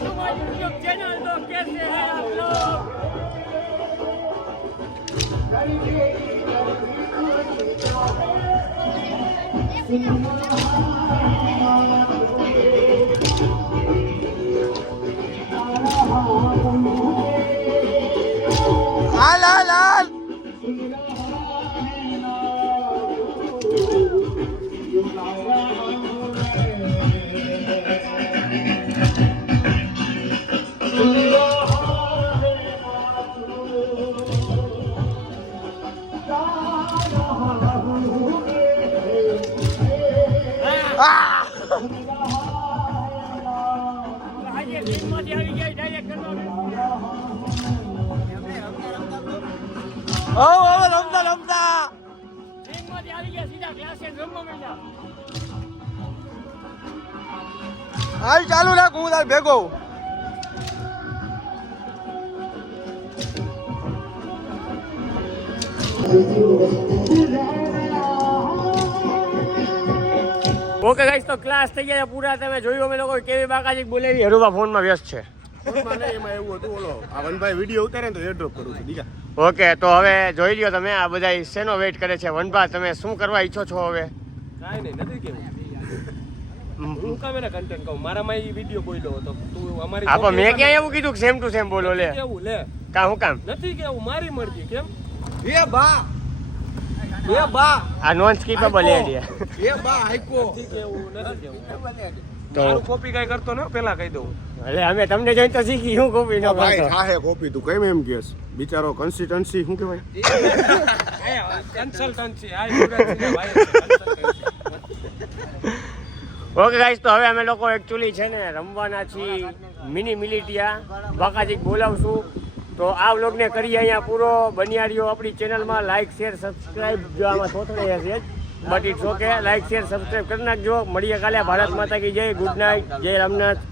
तुम्हारी YouTube channel तो कैसे हैं आप लोग? હાલ હાલ હાલ આજે ફિલ્મમાંથી આવી જાય ડાયરેક્ટ કરવા ઓ રમતા રમતા ફિલ્મમાંથી આવી ગયા સીધા ક્લાસે રમવા માંડ્યા. હાલ ચાલુ રાખ હું તાર ભેગો ઓકે ગાઈસ, તો ક્લાસ થઈ ગયા પૂરા. તમે જોયું અમે લોકો કેવી બાકાજી બોલેવી. હરુભા ફોનમાં વ્યસ્ત છે. એમાં એવું હતું ઓલો આ વનભાઈ વિડીયો ઉતારે ને તો એરડ્રોપ કરું છું બીજા ઓકે, તો હવે જોઈ લ્યો તમે આ બધા શેનો વેઇટ કરે છે. વનભા, તમે શું કરવા ઈચ્છો છો હવે? કાંઈ નહીં, નથી કેવું. હું કામેરા કન્ટેન્ટ કહું, મારામાં ઈ વિડીયો બોલ્યો હતો તું અમારી હા, પણ મેં ક્યાં એવું કીધું સેમ ટુ સેમ બોલો લે? કેવું લે હું કામ નથી કેવું, મારી મરજી. કેમ એ બા આ નોન સ્કીપેબલ એરિયા. એ બા હાઈકો નથી કેવું, નથી કેવું. તો મારું કોપી કાંઈ કરતો ને પેલા કહી દઉં. એટલે અમે તમને જોઈને તો શીખી શું કોપી ન ભાઈ કરતો. થાહે કોપી તું કેમ એમ કેસ બિચારો કન્સિસ્ટન્સી શું કહેવાય કન્સલ્ટન્સી આ યુવરાજસિંહના ભાઈ છે, consultancy. ઓકે ગાઈસ, તો હવે અમે લોકો એકચ્યુઅલી છે ને રમવાના છીએ મિની મિલિટિયા. બાકાજી બોલાવશું. તો આ વ્લોગને કરીએ અહીંયા પૂરો. બન્યા રહ્યો આપણી ચેનલમાં. Like share subscribe. જો આમાં થોથડાયા છે but it's okay. Like share subscribe કરી નાખજો. મળીએ કાલે. ભારત માતા કી જય. Good night. જય રામનાથ.